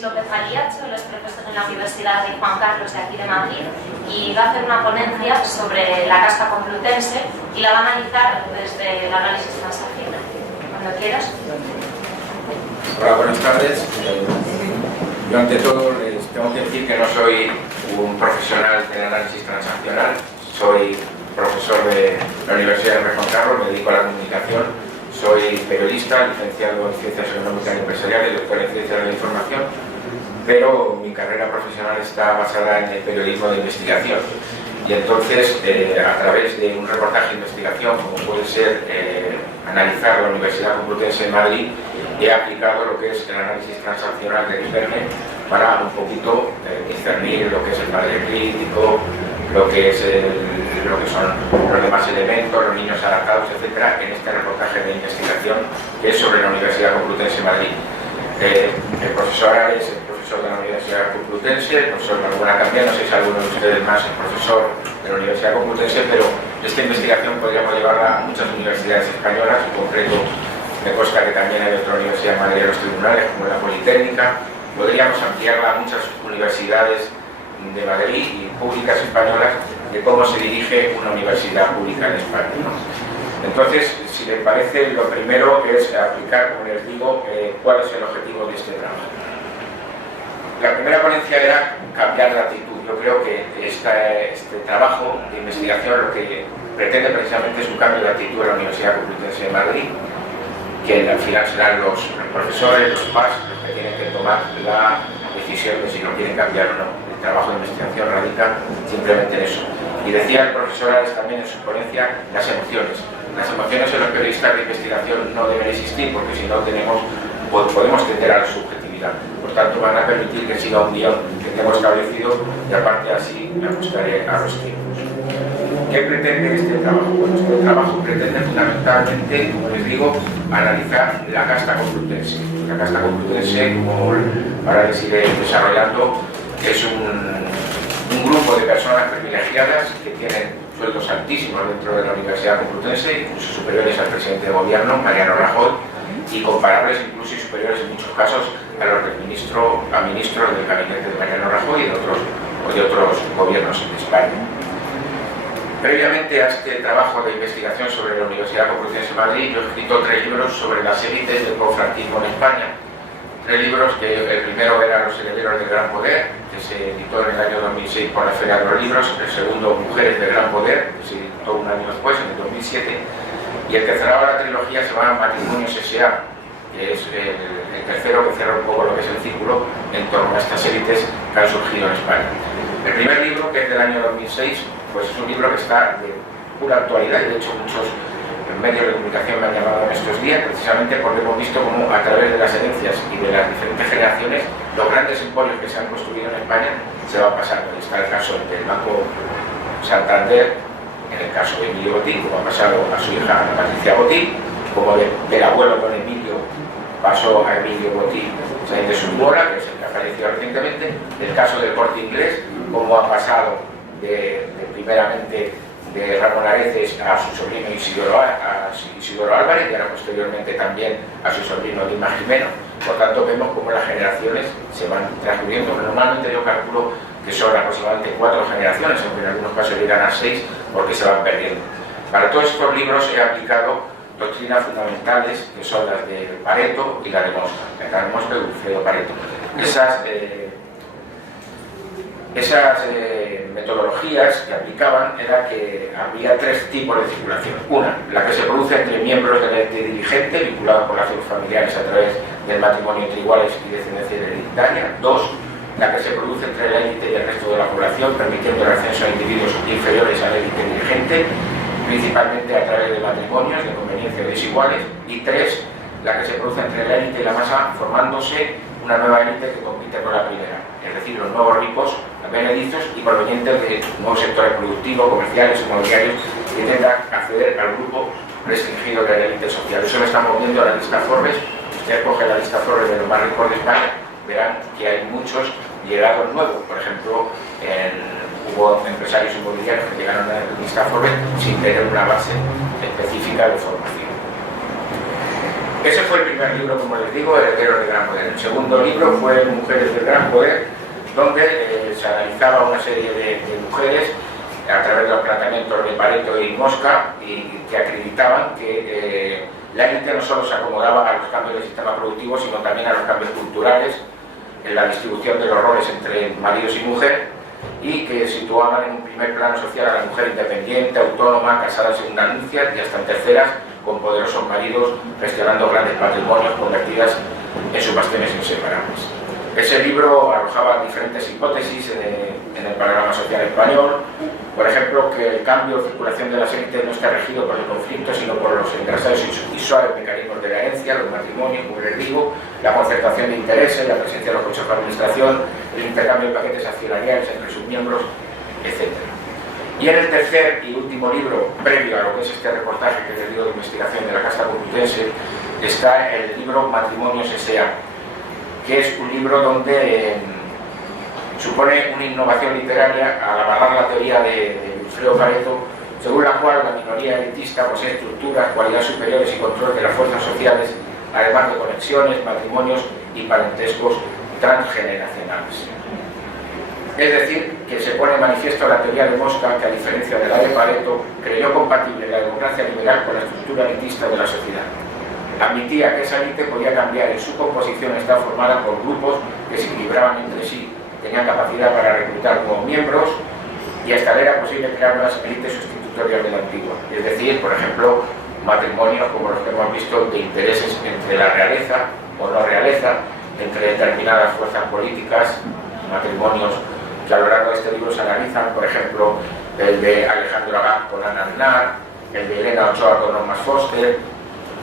Luis López Aliacho, él es profesor en la Universidad de Juan Carlos de aquí de Madrid y va a hacer una ponencia sobre la casta complutense y la va a analizar desde el análisis transaccional. Cuando quieras. Hola, buenas tardes. Yo ante todo les tengo que decir que no soy un profesional del análisis transaccional, soy profesor de la Universidad de Juan Carlos, me dedico a la comunicación, soy periodista, licenciado en Ciencias Económicas y Empresariales, doctor en Ciencias de la Información, pero mi carrera profesional está basada en el periodismo de investigación. Y entonces, a través de un reportaje de investigación, como puede ser analizar la Universidad Complutense de Madrid, he aplicado lo que es el análisis transaccional del Internet para un poquito discernir lo que es el padre crítico, lo que son los demás elementos, los niños adaptados, etcétera, en este reportaje de investigación que es sobre la Universidad Complutense de Madrid. El profesor Ares es el profesor de la Universidad Complutense, el profesor Manuel Cambiano, no sé si alguno de ustedes más es profesor de la Universidad Complutense, pero esta investigación podríamos llevarla a muchas universidades españolas, en concreto me consta que también hay otra universidad en Madrid de los tribunales, como la Politécnica. Podríamos ampliarla a muchas universidades de Madrid y públicas españolas de cómo se dirige una universidad pública en España, ¿no? Entonces, si les parece, lo primero es aplicar, como les digo, cuál es el objetivo de este trabajo. La primera ponencia era cambiar la actitud. Yo creo que este trabajo de investigación lo que pretende precisamente es un cambio de actitud en la Universidad Complutense de Madrid, que al final serán los profesores, los PAS, los que tienen que tomar la decisión de si lo quieren cambiar o no. El trabajo de investigación radica simplemente en eso. Y decía el profesor Ares también en su ponencia las emociones. Las emociones en los periodistas de investigación no deben existir porque si no podemos tender a la subjetividad. Por tanto, van a permitir que siga un guión que tengo establecido y aparte así me ajustaré a los tiempos. ¿Qué pretende este trabajo? Bueno, este trabajo pretende fundamentalmente, como les digo, analizar la casta complutense. La casta complutense, como ahora les iré desarrollando, es un grupo de personas privilegiadas que tienen sueldos altísimos dentro de la Universidad Complutense, incluso superiores al presidente de gobierno, Mariano Rajoy, y comparables incluso y superiores en muchos casos a los del ministros del gabinete de Mariano Rajoy y de otros gobiernos en España. Previamente a este trabajo de investigación sobre la Universidad Complutense de Madrid, yo he escrito 3 libros sobre las élites del cofranquismo en España. 3 libros que el primero era Los herederos del gran poder, que se editó en el año 2006 por la Feria de los Libros. El segundo, Mujeres del gran poder, que se editó un año después, en el 2007. Y el que cerraba la trilogía se llama Matrimonios S.A., que es el tercero que cierra un poco lo que es el círculo en torno a estas élites que han surgido en España. El primer libro, que es del año 2006, pues es un libro que está de pura actualidad y de hecho muchos medios de comunicación me han llamado en estos días precisamente porque hemos visto cómo a través de las herencias y de las diferentes generaciones los grandes emporios que se han construido en España se van pasando. Está el caso del Banco Santander, en el caso de Emilio Botín, como ha pasado a su hija Patricia Botín, como del abuelo don Emilio pasó a Emilio Botín de Sumora, que es el que ha fallecido recientemente, el caso del Corte Inglés, como ha pasado primeramente de Ramón Areces a su sobrino Isidoro Álvarez y ahora posteriormente también a su sobrino Dimas Jimeno. Por tanto, vemos cómo las generaciones se van transcurriendo. Normalmente yo calculo que son aproximadamente 4 generaciones, aunque en algunos casos llegan a 6 porque se van perdiendo. Para todos estos libros he aplicado doctrinas fundamentales que son las de Pareto y la de Mosca, y Wilfredo Pareto. Esas metodologías que aplicaban era que había 3 tipos de circulación. Una, la que se produce entre miembros del ente dirigente vinculados por lazos familiares a través del matrimonio entre iguales y descendencia hereditaria. 2, la que se produce entre la élite y el resto de la población, permitiendo el ascenso a individuos inferiores a la élite dirigente, principalmente a través de matrimonios de conveniencia desiguales. Y 3, la que se produce entre la élite y la masa, formándose una nueva élite que compite con la primera, es decir, los nuevos ricos, benedictos y provenientes de nuevos sectores productivos, comerciales, inmobiliarios, que intentan acceder al grupo restringido de la élite social. Eso lo estamos viendo en la lista Forbes. Si usted coge la lista Forbes de los más ricos de España, verán que hay muchos llegados nuevos. Por ejemplo, hubo empresarios inmobiliarios que llegaron a la lista Forbes sin tener una base específica de formación. Ese fue el primer libro, como les digo, Herederos del Gran Poder. El segundo libro fue Mujeres del Gran Poder, donde se analizaba una serie de mujeres a través de los planteamientos de Pareto y Mosca, y que acreditaban que la élite no solo se acomodaba a los cambios del sistema productivo, sino también a los cambios culturales en la distribución de los roles entre maridos y mujer, y que situaban en un primer plano social a la mujer independiente, autónoma, casada en segunda nupcias y hasta en terceras, con poderosos maridos gestionando grandes patrimonios convertidas en sus bastiones inseparables. Ese libro arrojaba diferentes hipótesis en el panorama social español. Por ejemplo, que el cambio de circulación de las élites no está regido por el conflicto, sino por los engrasados y suaves mecanismos de la herencia, los matrimonios, como les digo, la concertación de intereses, la presencia de los consejos de administración, el intercambio de paquetes accionariales entre sus miembros, etc. Y en el tercer y último libro, previo a lo que es este reportaje que les digo de investigación de la Casta Complutense, está el libro Matrimonios S.A., que es un libro donde supone una innovación literaria al avalar la teoría de Wilfredo Pareto, según la cual la minoría elitista posee estructuras, cualidades superiores y control de las fuerzas sociales, además de conexiones, matrimonios y parentescos transgeneracionales. Es decir, que se pone en manifiesto la teoría de Mosca, que a diferencia de la de Pareto, creyó compatible la democracia liberal con la estructura elitista de la sociedad. Admitía que esa élite podía cambiar en su composición, estaba formada por grupos que se equilibraban entre sí, tenían capacidad para reclutar nuevos miembros y hasta era posible crear nuevas élites sustitutorias de la antigua. Es decir, por ejemplo, matrimonios como los que hemos visto de intereses entre la realeza o no realeza, entre determinadas fuerzas políticas, matrimonios que a lo largo de este libro se analizan, por ejemplo, el de Alejandro Agag con Ana Aznar, el de Elena Ochoa con Normas Foster,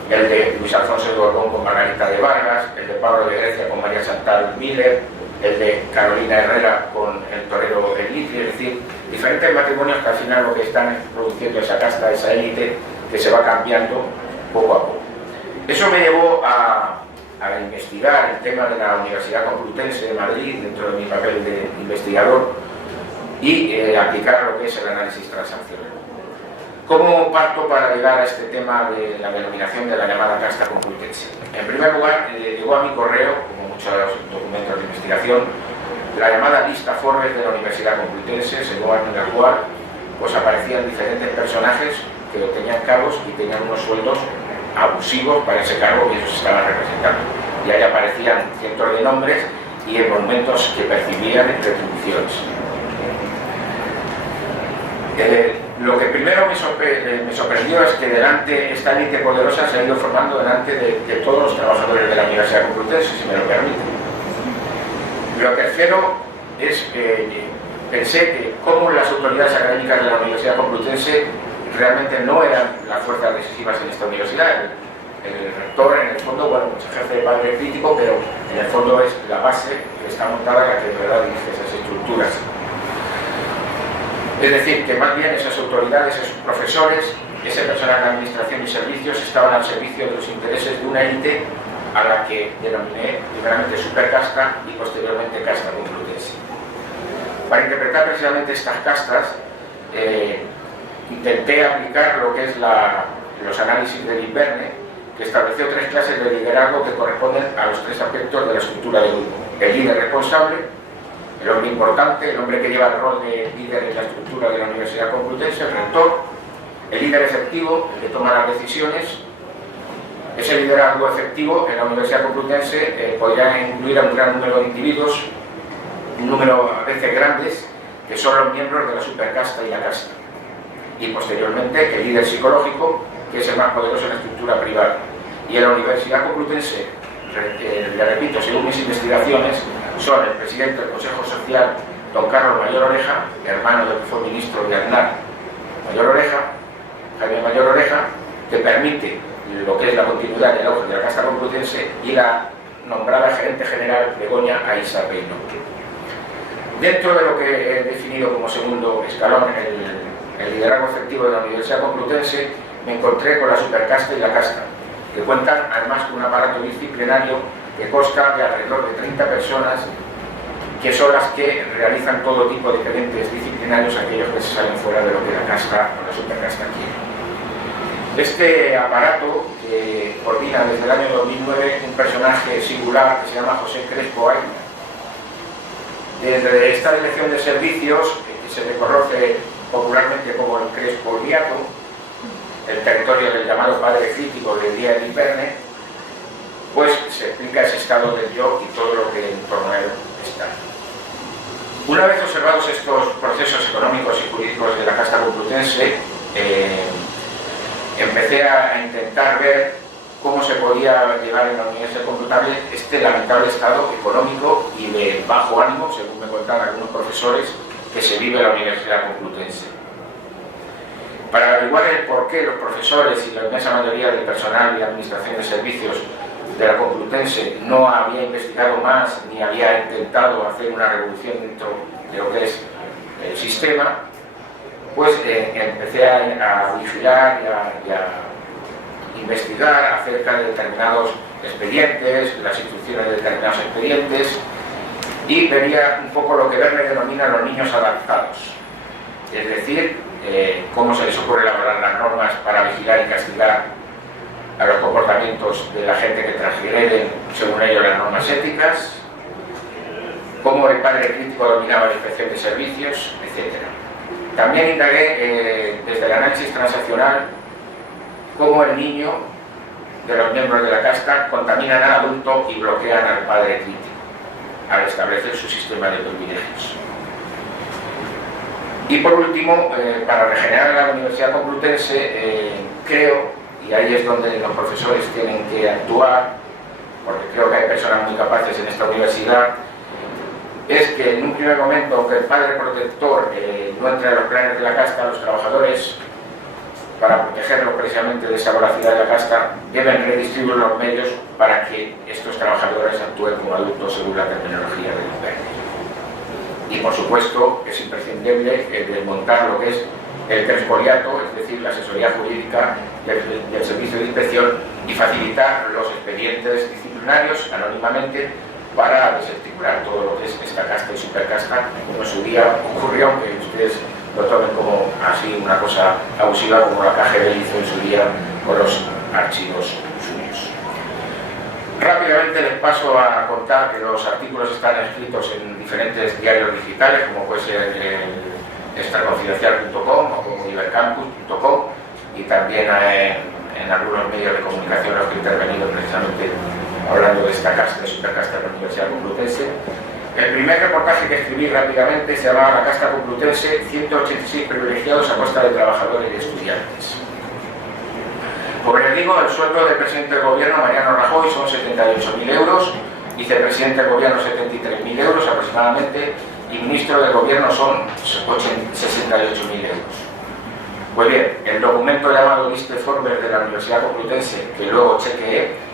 el de Luis Alfonso de Borbón con Margarita de Vargas, el de Pablo de Grecia con María Chantal Miller, el de Carolina Herrera con el torero Elitri, es decir, diferentes matrimonios que al final lo que están produciendo esa casta, esa élite, que se va cambiando poco a poco. Eso me llevó a investigar el tema de la Universidad Complutense de Madrid dentro de mi papel de investigador y aplicar lo que es el análisis transaccional. ¿Cómo parto para llegar a este tema de la denominación de la llamada casta complutense? En primer lugar, llegó a mi correo, como muchos documentos de investigación, la llamada lista Forbes de la Universidad Complutense, según la cual pues, aparecían diferentes personajes que obtenían cargos y tenían unos sueldos abusivos para ese cargo que ellos estaban representando. Y ahí aparecían cientos de nombres y monumentos que percibían en retribuciones. Lo que primero me sorprendió es que delante esta élite poderosa se ha ido formando delante de todos los trabajadores de la Universidad Complutense, si me lo permite. Lo tercero es que pensé que como las autoridades académicas de la Universidad Complutense realmente no eran las fuerzas decisivas en esta universidad. El rector, en el fondo, bueno, pues ejerce de padre crítico, pero en el fondo es la base que está montada la que de verdad dirige esas estructuras. Es decir, que más bien esas autoridades, esos profesores, ese personal de administración y servicios estaban al servicio de los intereses de una élite a la que denominé primeramente supercasta y posteriormente casta complutense. Para interpretar precisamente estas castas, intenté aplicar lo que es los análisis de Verne, que estableció tres clases de liderazgo que corresponden a los tres aspectos de la estructura del grupo. El líder responsable, el hombre importante, el hombre que lleva el rol de líder en la estructura de la Universidad Complutense, el rector, el líder efectivo, el que toma las decisiones. Ese liderazgo efectivo en la Universidad Complutense podría incluir a un gran número de individuos, un número a veces grandes, que son los miembros de la supercasta y la casta. Y posteriormente el líder psicológico, que es el más poderoso en la estructura privada. Y en la Universidad Complutense, le repito, según mis investigaciones, son el presidente del Consejo Social, don Carlos Mayor Oreja, hermano del que fue ministro de Aznar, Mayor Oreja, Jaime Mayor Oreja, que permite lo que es la continuidad del auge de la Casta Complutense, y la nombrada gerente general Begoña Aisa Peino. Dentro de lo que he definido como segundo escalón, el liderazgo efectivo de la Universidad Complutense, me encontré con la supercasta y la casta, que cuentan además con un aparato disciplinario que consta de alrededor de 30 personas, que son las que realizan todo tipo de diferentes disciplinarios, aquellos que se salen fuera de lo que la casta o la supercasta quiere. Este aparato coordina desde el año 2009 un personaje singular que se llama José Crespo Aina. Desde esta dirección de servicios, que se le conoce popularmente como el Crespoliato, el territorio del llamado padre crítico del día del Iperne, pues se explica ese estado del yo y todo lo que en torno a él está. Una vez observados estos procesos económicos y jurídicos de la casta complutense, empecé a intentar ver cómo se podía llevar en la Universidad Complutense este lamentable estado económico y de bajo ánimo, según me contaban algunos profesores, que se vive en la Universidad Complutense. Para averiguar el por qué los profesores y la inmensa mayoría del personal y la administración de servicios de la Complutense no había investigado más ni había intentado hacer una revolución dentro de lo que es el sistema, pues empecé a vigilar y a investigar acerca de determinados expedientes, las instrucciones de determinados expedientes, y vería un poco lo que Verne denomina los niños adaptados, es decir, cómo se les ocurre elaborar las normas para vigilar y castigar a los comportamientos de la gente que transgreden, según ellos, las normas éticas, cómo el padre crítico dominaba la inspección de servicios, etc. También indagué desde el análisis transaccional cómo el niño de los miembros de la casta contaminan al adulto y bloquean al padre crítico al establecer su sistema de privilegios. Y por último, para regenerar la Universidad Complutense, creo, y ahí es donde los profesores tienen que actuar, porque creo que hay personas muy capaces en esta universidad, es que en un primer momento, aunque el padre protector no entre en los planes de la casta, los trabajadores, para protegerlos precisamente de esa voracidad de la casta, deben redistribuir los medios para que estos trabajadores actúen como adultos según la terminología del Iperne. Y por supuesto es imprescindible desmontar lo que es el Crespoliato, es decir, la asesoría jurídica del servicio de inspección, y facilitar los expedientes disciplinarios anónimamente para desarticular todo lo que es esta casta y supercasta, como en su día ocurrió, aunque ustedes lo tomen como así una cosa abusiva, como la KGB hizo en su día con los archivos suyos. Rápidamente les paso a contar que los artículos están escritos en diferentes diarios digitales, como puede ser extraconfidencial.com o como ibercampus.com, y también en algunos medios de comunicación los que he intervenido precisamente hablando de esta casta, de supercasta de la Universidad Complutense. El primer reportaje que escribí rápidamente se llamaba La casta complutense, 186 privilegiados a costa de trabajadores y estudiantes. Como les digo, el sueldo del presidente del gobierno, Mariano Rajoy, son 78.000 euros, vicepresidente del gobierno 73.000 euros aproximadamente, y ministro del gobierno son 68.000 euros. Pues bien, el documento llamado Liste Forbes de la Universidad Complutense, que luego chequeé,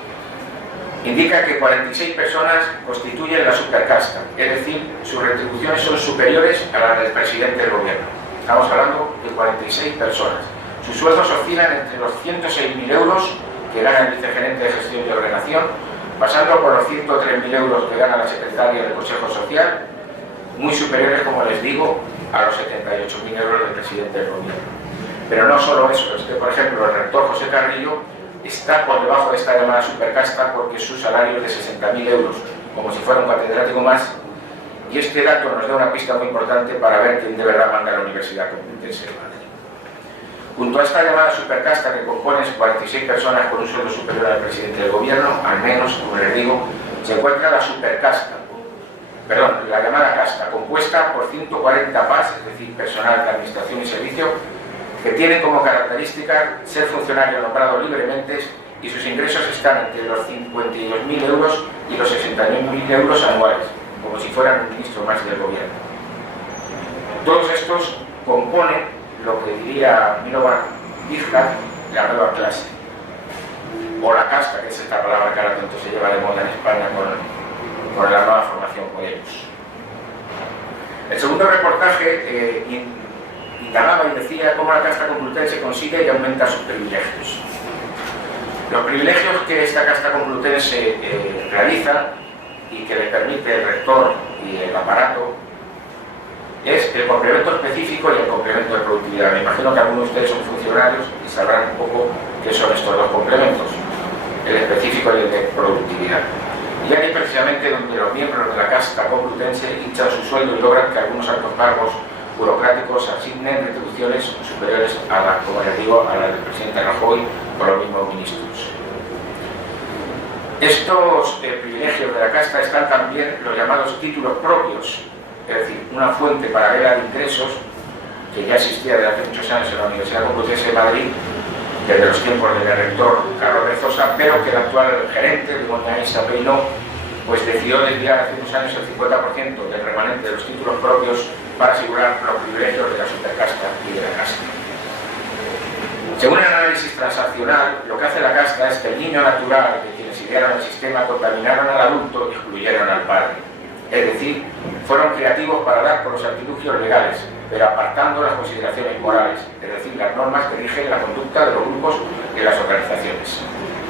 indica que 46 personas constituyen la supercasta, es decir, sus retribuciones son superiores a las del presidente del gobierno. Estamos hablando de 46 personas. Sus sueldos oscilan entre los 106.000 euros que gana el vicegerente de gestión y ordenación, pasando por los 103.000 euros que gana la secretaria del Consejo Social, muy superiores, como les digo, a los 78.000 euros del presidente del gobierno. Pero no solo eso, es que, por ejemplo, el rector José Carrillo está por debajo de esta llamada supercasta porque su salario es de 60.000 euros, como si fuera un catedrático más, y este dato nos da una pista muy importante para ver quién de verdad manda a la Universidad Complutense de Madrid. Junto a esta llamada supercasta, que compone 46 personas con un sueldo superior al presidente del gobierno, al menos, como les digo, se encuentra la supercasta, la llamada casta, compuesta por 140 PAS, es decir, personal de administración y servicio, que tienen como característica ser funcionarios nombrados libremente, y sus ingresos están entre los 52.000 euros y los 61.000 euros anuales, como si fueran un ministro más del gobierno. Todos estos componen lo que diría Milovan Vizca, la nueva clase, o la casta, que es esta palabra que ahora tanto se lleva de moda en España con la nueva formación Podemos. El segundo reportaje indagaba y decía cómo la casta complutense consigue y aumenta sus privilegios. Los privilegios que esta casta complutense realiza y que le permite el rector y el aparato es el complemento específico y el complemento de productividad. Me imagino que algunos de ustedes son funcionarios y sabrán un poco qué son estos dos complementos, el específico y el de productividad. Y aquí precisamente donde los miembros de la casta complutense hinchan su sueldo y logran que algunos altos cargos burocráticos asignen retribuciones superiores a la, como les digo, a la del presidente Rajoy por los mismos ministros. Estos privilegios de la casta están también los llamados títulos propios, es decir, una fuente paralela de ingresos que ya existía desde hace muchos años en la Universidad Complutense de Madrid, desde los tiempos del rector Carlos Rezosa, pero que el actual gerente, Begoña Peinó, pues decidió desviar hace unos años el 50% del remanente de los títulos propios para asegurar los privilegios de la supercasta y de la casta. Según el análisis transaccional, lo que hace la casta es que el niño natural de quienes idearon el sistema contaminaron al adulto y excluyeron al padre. Es decir, fueron creativos para dar por los artilugios legales, pero apartando las consideraciones morales, es decir, las normas que rigen la conducta de los grupos y de las organizaciones.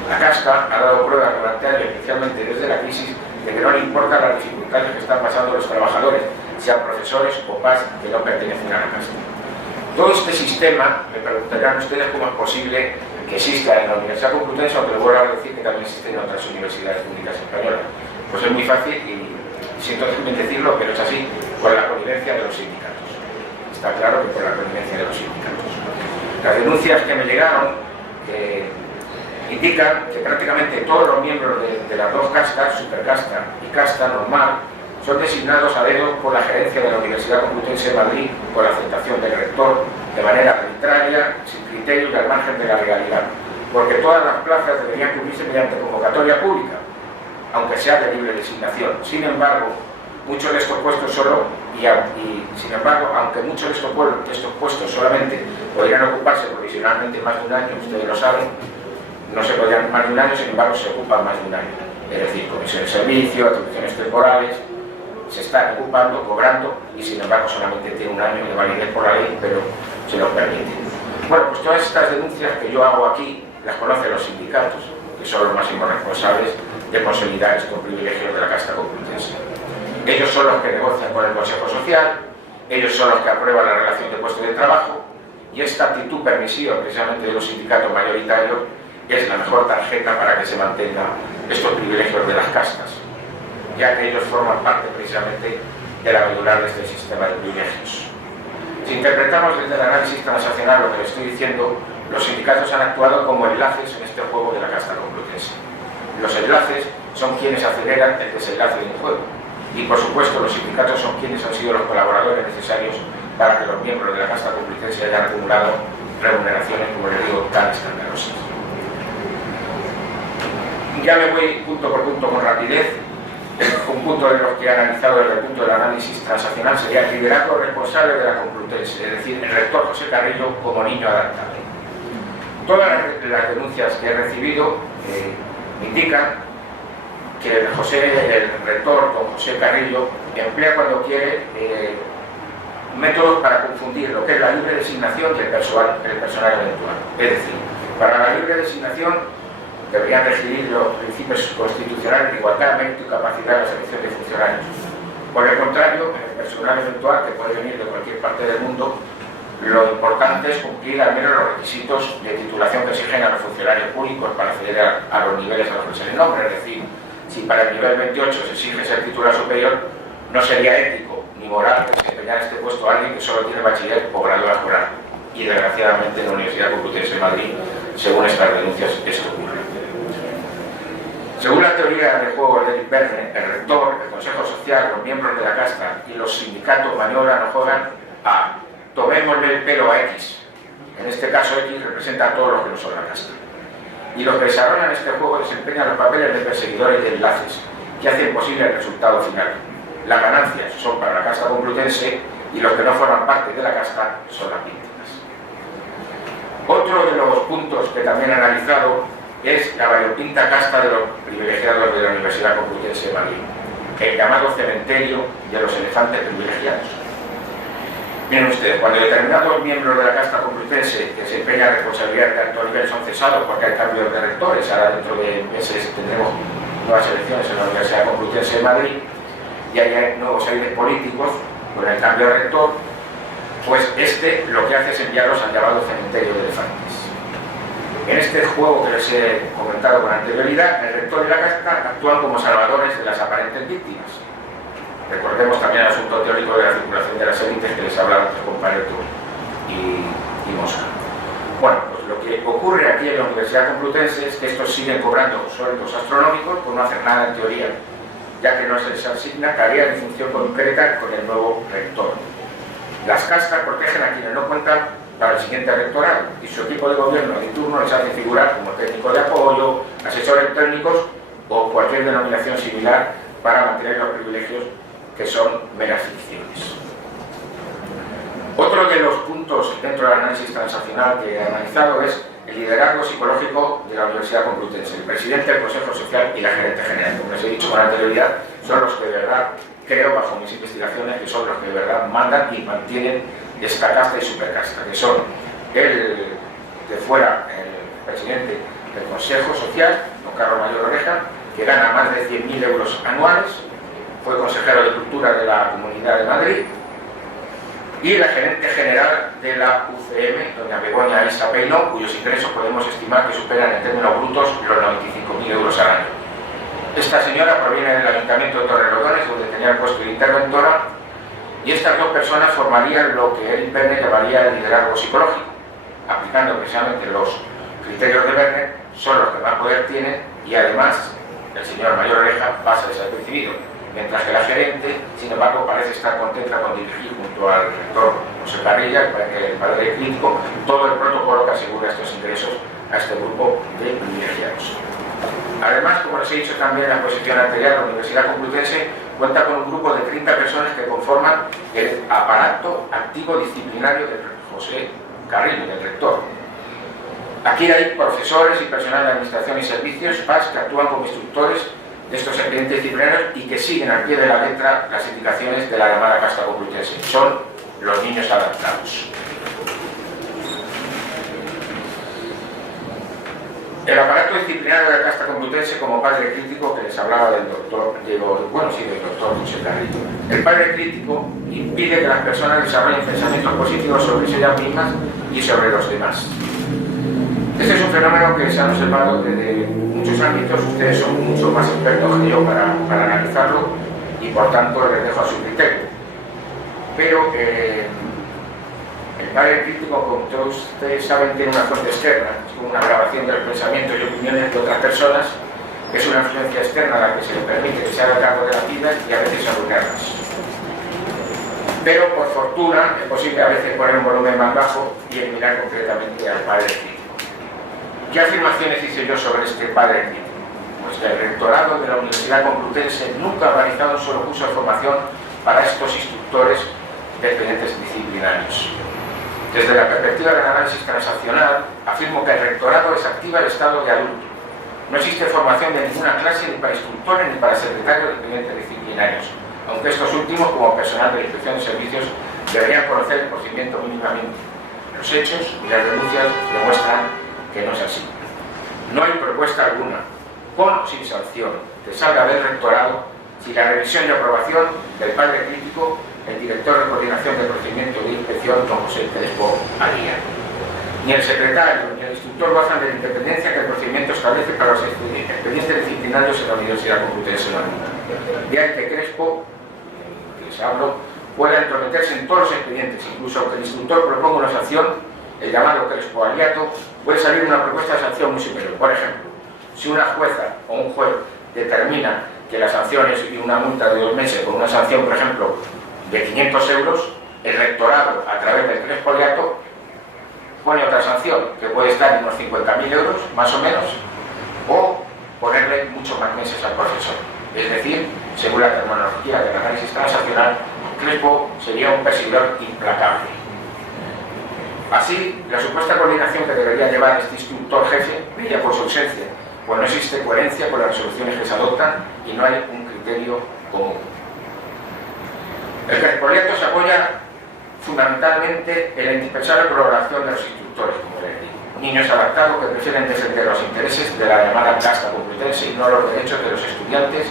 La casta ha dado pruebas durante años, especialmente desde la crisis, de que no le importan las dificultades que están pasando los trabajadores, sean profesores o PAS que no pertenecen a la casta. Todo este sistema, me preguntarán ustedes cómo es posible que exista en la Universidad Complutense, aunque les vuelvo a decir que también existe en otras universidades públicas españolas. Pues es muy fácil y siento decirlo, pero es así, por la connivencia de los sindicatos. Está claro que por la connivencia de los sindicatos. Las denuncias que me llegaron indican que prácticamente todos los miembros de las dos castas, supercasta y casta normal, son designados a dedo por la gerencia de la Universidad Complutense de Madrid con la aceptación del rector de manera arbitraria, sin criterios y al margen de la legalidad, porque todas las plazas deberían cubrirse mediante convocatoria pública, aunque sea de libre designación. Sin embargo, muchos de estos puestos aunque muchos de estos puestos solamente podrían ocuparse provisionalmente más de un año, ustedes lo saben, no se podrían más de un año, sin embargo se ocupan más de un año. Es decir, comisión de servicio, atribuciones temporales, se están ocupando, cobrando, y sin embargo solamente tiene un año de validez por la ley, pero se lo permite. Bueno, pues todas estas denuncias que yo hago aquí las conocen los sindicatos, que son los máximos responsables de consolidar estos privilegios de la casta complutense. Ellos son los que negocian con el Consejo Social, ellos son los que aprueban la relación de puestos de trabajo, y esta actitud permisiva precisamente de los sindicatos mayoritarios es la mejor tarjeta para que se mantengan estos privilegios de las castas, ya que ellos forman parte precisamente de la medular de este sistema de privilegios. Si interpretamos desde el análisis transaccional lo que les estoy diciendo, los sindicatos han actuado como enlaces en este juego de la casta complutense. Los enlaces son quienes aceleran el desenlace de un juego, y por supuesto los sindicatos son quienes han sido los colaboradores necesarios para que los miembros de la casta complutense hayan acumulado remuneraciones, como les digo, tan escandalosas. Ya me voy punto por punto con rapidez. Un punto de los que he analizado desde el punto del análisis transaccional sería el liderazgo responsable de la Complutense, es decir, el rector José Carrillo como niño adaptable. Todas las denuncias que he recibido indican que el rector, don José Carrillo, emplea cuando quiere métodos para confundir lo que es la libre designación y el personal eventual. Es decir, para la libre designación deberían regir los principios constitucionales de igualdad, mérito y capacidad de la selección de funcionarios. Por el contrario, en el personal eventual, que puede venir de cualquier parte del mundo, lo importante es cumplir al menos los requisitos de titulación que exigen a los funcionarios públicos para acceder a los niveles a los que se les nombra. Es decir, si para el nivel 28 se exige ser titular superior, no sería ético ni moral desempeñar este puesto a alguien que solo tiene bachiller o grado escolar. Y desgraciadamente en la Universidad Complutense de Madrid, según estas denuncias, esto ocurre. Según la teoría de juego de Eric Verne, el rector, el Consejo Social, los miembros de la casta y los sindicatos maniobran o juegan a tomémosle el pelo a X. En este caso X representa a todos los que no son la casta. Y los que desarrollan este juego desempeñan los papeles de perseguidores y de enlaces que hacen posible el resultado final. Las ganancias son para la casta complutense y los que no forman parte de la casta son las víctimas. Otro de los puntos que también he analizado es la variopinta casta de los privilegiados de la Universidad Complutense de Madrid, el llamado cementerio de los elefantes privilegiados. Miren ustedes, cuando determinados miembros de la casta complutense que desempeñan responsabilidades de alto nivel son cesados porque hay cambios de rectores, ahora dentro de meses tendremos nuevas elecciones en la Universidad Complutense de Madrid y hay nuevos aires políticos, con el cambio de rector, pues este lo que hace es enviarlos al llamado cementerio de elefantes. En este juego que les he comentado con anterioridad, el rector y la casta actúan como salvadores de las aparentes víctimas. Recordemos también el asunto teórico de la circulación de las élites que les hablaba con Pareto y Mosca. Bueno, pues lo que ocurre aquí en la Universidad Complutense es que estos siguen cobrando sueldos astronómicos por no hacer nada en teoría, ya que no se les asigna tarea de función concreta con el nuevo rector. Las castas protegen a quienes no cuentan para el siguiente rectorado y su equipo de gobierno de turno les hace figurar como técnicos de apoyo, asesores técnicos o cualquier denominación similar para mantener los privilegios que son meras ficciones. Otro de los puntos dentro del análisis transaccional que he analizado es el liderazgo psicológico de la Universidad Complutense. El presidente del Consejo Social y la gerente general, como les he dicho con anterioridad, son los que de verdad, creo bajo mis investigaciones, que son los que de verdad mandan y mantienen esta casta y supercasta, que son el de fuera, el presidente del Consejo Social, don Carlos Mayor Oreja, que gana más de 100.000 euros anuales, fue consejero de Cultura de la Comunidad de Madrid, y la gerente general de la UCM, doña Begoña Elsa Peino, cuyos ingresos podemos estimar que superan en términos brutos los 95.000 euros al año. Esta señora proviene del Ayuntamiento de Torrelodones, donde tenía el puesto de interventora, y estas dos personas formarían lo que Eric Verne llamaría el liderazgo psicológico, aplicando precisamente los criterios de Verne, son los que más poder tienen, y además el señor Mayor Oreja pasa desapercibido, mientras que la gerente, sin embargo, parece estar contenta con dirigir junto al rector José Parrilla, el padre crítico, todo el protocolo que asegura estos ingresos a este grupo de privilegiados. Además, como les he dicho también en la exposición anterior, la Universidad Complutense cuenta con un grupo de 30 personas que conforman el aparato activo disciplinario de José Carrillo, del rector. Aquí hay profesores y personal de administración y servicios, PAS, que actúan como instructores de estos expedientes disciplinarios y que siguen al pie de la letra las indicaciones de la llamada casta complutense. Son los niños adaptados. El aparato disciplinario de la casta complutense, como padre crítico que les hablaba del doctor José Carrillo. El padre crítico impide que las personas desarrollen pensamientos positivos sobre ellas mismas y sobre los demás. Este es un fenómeno que se ha observado desde muchos ámbitos. Ustedes son mucho más expertos que yo para analizarlo y por tanto les dejo a su criterio. Pero el padre crítico, como todos ustedes saben, tiene una fuente externa, es como una grabación de los pensamientos y opiniones de otras personas. Es una influencia externa a la que se le permite que se haga cargo de las vidas y a veces arruinarlas. Pero por fortuna es posible a veces poner un volumen más bajo y eliminar concretamente al padre crítico. ¿Qué afirmaciones hice yo sobre este padre crítico? Pues que el rectorado de la Universidad Complutense nunca ha realizado un solo curso de formación para estos instructores de expedientes disciplinarios. Desde la perspectiva del análisis transaccional, afirmo que el rectorado desactiva el estado de adulto. No existe formación de ninguna clase ni para instructores ni para secretarios de expedientes disciplinarios, aunque estos últimos, como personal de la Inspección de Servicios, deberían conocer el procedimiento mínimamente. Los hechos y las denuncias demuestran que no es así. No hay propuesta alguna, con o sin sanción, que salga del rectorado si la revisión y aprobación del padre crítico, el director de coordinación de procedimiento de inspección, don José Crespo Aguía. Ni el secretario ni el instructor gozan de la independencia que el procedimiento establece para los expedientes disciplinarios en la Universidad Complutense de Madrid. De ahí que Crespo, que les hablo, pueda entrometerse en todos los expedientes, incluso aunque el instructor proponga una sanción, el llamado Crespo aliato, puede salir una propuesta de sanción muy superior. Por ejemplo, si una jueza o un juez determina que la sanción es una multa de 2 meses con una sanción, por ejemplo, de 500 euros, el rectorado, a través del Crespo aliato, pone otra sanción que puede estar en unos 50.000 euros, más o menos, o ponerle muchos más meses al profesor. Es decir, según la terminología del análisis transaccional, Crespo sería un perseguidor implacable. Así, la supuesta coordinación que debería llevar este instructor jefe brilla por su ausencia, pues no existe coherencia con las resoluciones que se adoptan y no hay un criterio común. El Crespoliato se apoya fundamentalmente en la indispensable colaboración de los instructores, como les digo, niños adaptados que prefieren defender los intereses de la llamada casta complutense y no los derechos de los estudiantes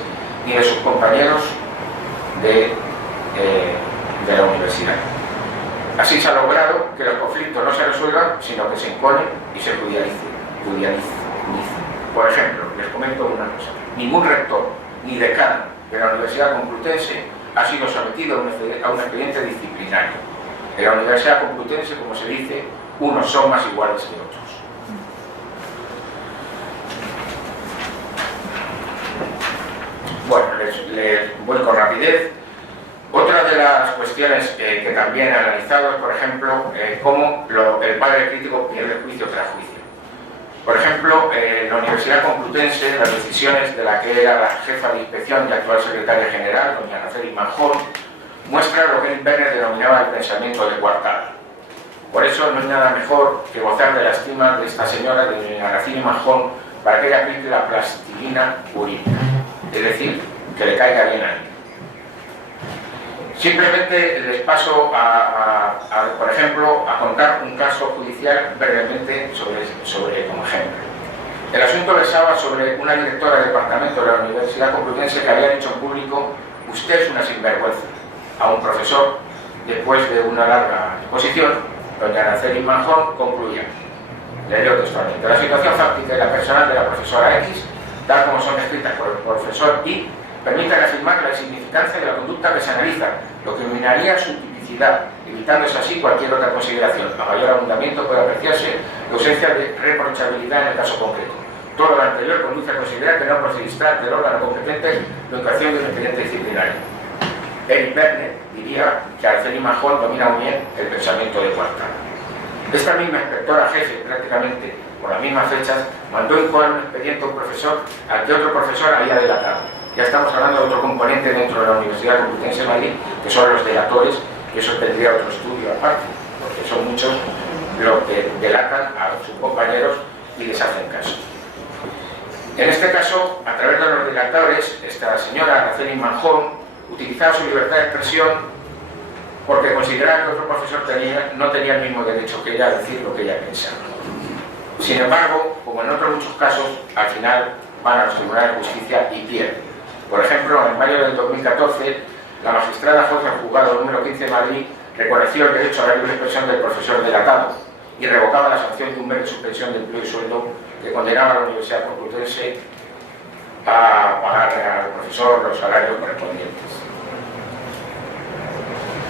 ni de sus compañeros de de la universidad. Así se ha logrado que los conflictos no se resuelvan, sino que se imponen y se judicialicen. Por ejemplo, les comento una cosa: ningún rector ni decano de la Universidad Complutense ha sido sometido a un expediente disciplinario. En la Universidad Complutense, como se dice, unos son más iguales que otros. Bueno, les voy con rapidez. Otra de las cuestiones que también he analizado es, por ejemplo, cómo el padre crítico pierde juicio tras juicio. Por ejemplo, en la Universidad Complutense, las decisiones de la que era la jefa de inspección y actual secretaria general, doña Araceli Manjón, muestran lo que Werner denominaba el pensamiento de coartada. Por eso no hay nada mejor que gozar de la estima de esta señora, de doña Araceli Manjón, para que ella aplique la plastilina urínica, es decir, que le caiga bien a ella. Simplemente les paso por ejemplo, a contar un caso judicial brevemente sobre como ejemplo. El asunto versaba sobre una directora de departamento de la Universidad Complutense que había dicho en público: "Usted es una sinvergüenza", a un profesor. Después de una larga exposición, doña Araceli Manjón concluía, leo textualmente: "La situación fáctica y la personal de la profesora X, tal como son descritas por el profesor Y, permiten afirmar la insignificancia de la conducta que se analiza, lo que eliminaría su tipicidad, evitándose así cualquier otra consideración. A mayor abundamiento puede apreciarse la ausencia de reprochabilidad en el caso concreto. Todo lo anterior conduce a considerar que no procede del órgano competente la educación de un expediente disciplinario". Eric Werner diría que Araceli Manjón domina muy bien el pensamiento de coartada. Esta misma inspectora jefe, prácticamente por las mismas fechas, mandó incoar un expediente a un profesor al que otro profesor había delatado. Ya estamos hablando de otro componente dentro de la Universidad Complutense de Madrid, que son los delatores, y eso tendría otro estudio aparte, porque son muchos los que delatan a sus compañeros y les hacen caso. En este caso, a través de los delatores, esta señora Araceli Manjón utilizaba su libertad de expresión porque consideraba que otro profesor no tenía el mismo derecho que ella a decir lo que ella pensaba. Sin embargo, como en otros muchos casos, al final van a los tribunales de justicia y pierden. Por ejemplo, en mayo del 2014, la magistrada jueza del juzgado número 15 de Madrid reconoció el derecho a la libre expresión del profesor delatado y revocaba la sanción de un mes de suspensión de empleo y sueldo que condenaba a la Universidad Complutense a pagar al profesor los salarios correspondientes.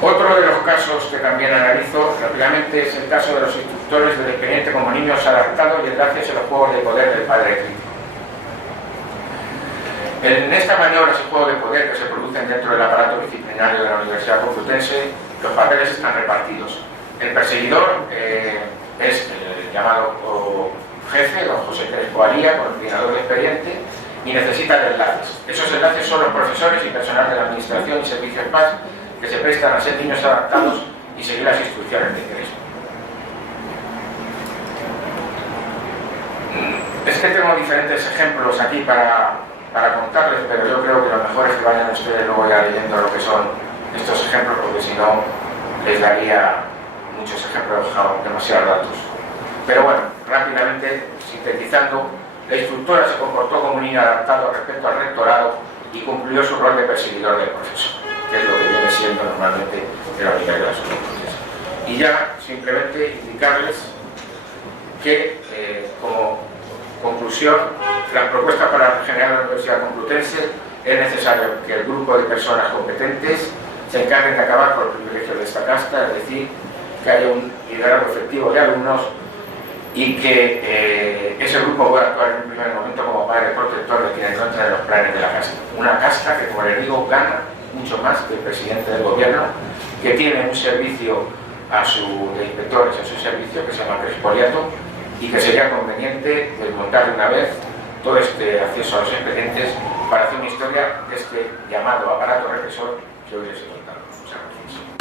Otro de los casos que también analizo rápidamente es el caso de los instructores del expediente como niños adaptados y enlaces en los juegos de poder del padre crítico. En estas maniobras y juegos de poder que se producen dentro del aparato disciplinario de la Universidad Complutense, los papeles están repartidos. El perseguidor es el llamado jefe, don José Crespo Alía, coordinador del expediente, y necesita de enlaces. Esos enlaces son los profesores y personal de la Administración y Servicios PAS que se prestan a ser niños adaptados y seguir las instrucciones de Crespo. Es que tengo diferentes ejemplos aquí para contarles, pero yo creo que lo mejor es que vayan ustedes luego ya leyendo lo que son estos ejemplos, porque si no les daría muchos ejemplos, demasiados datos. Pero bueno, rápidamente, sintetizando, la instructora se comportó como un niño adaptado respecto al rectorado y cumplió su rol de perseguidor del profesor, que es lo que viene siendo normalmente en la unidad de las universidades. Y ya, simplemente indicarles que, como conclusión, la propuesta para regenerar la Universidad Complutense es necesario que el grupo de personas competentes se encarguen de acabar con el privilegio de esta casta, es decir, que haya un liderazgo efectivo de alumnos y que ese grupo pueda actuar en un primer momento como padre protector de quienes no entran en los planes de la casta. Una casta que, como les digo, gana mucho más que el presidente del gobierno, que tiene un servicio de inspectores en su servicio que se llama Crespoliato, y que sería conveniente desmontar de una vez todo este acceso a los expedientes para hacer una historia de este llamado aparato represor que hoy les he contado. Muchas gracias.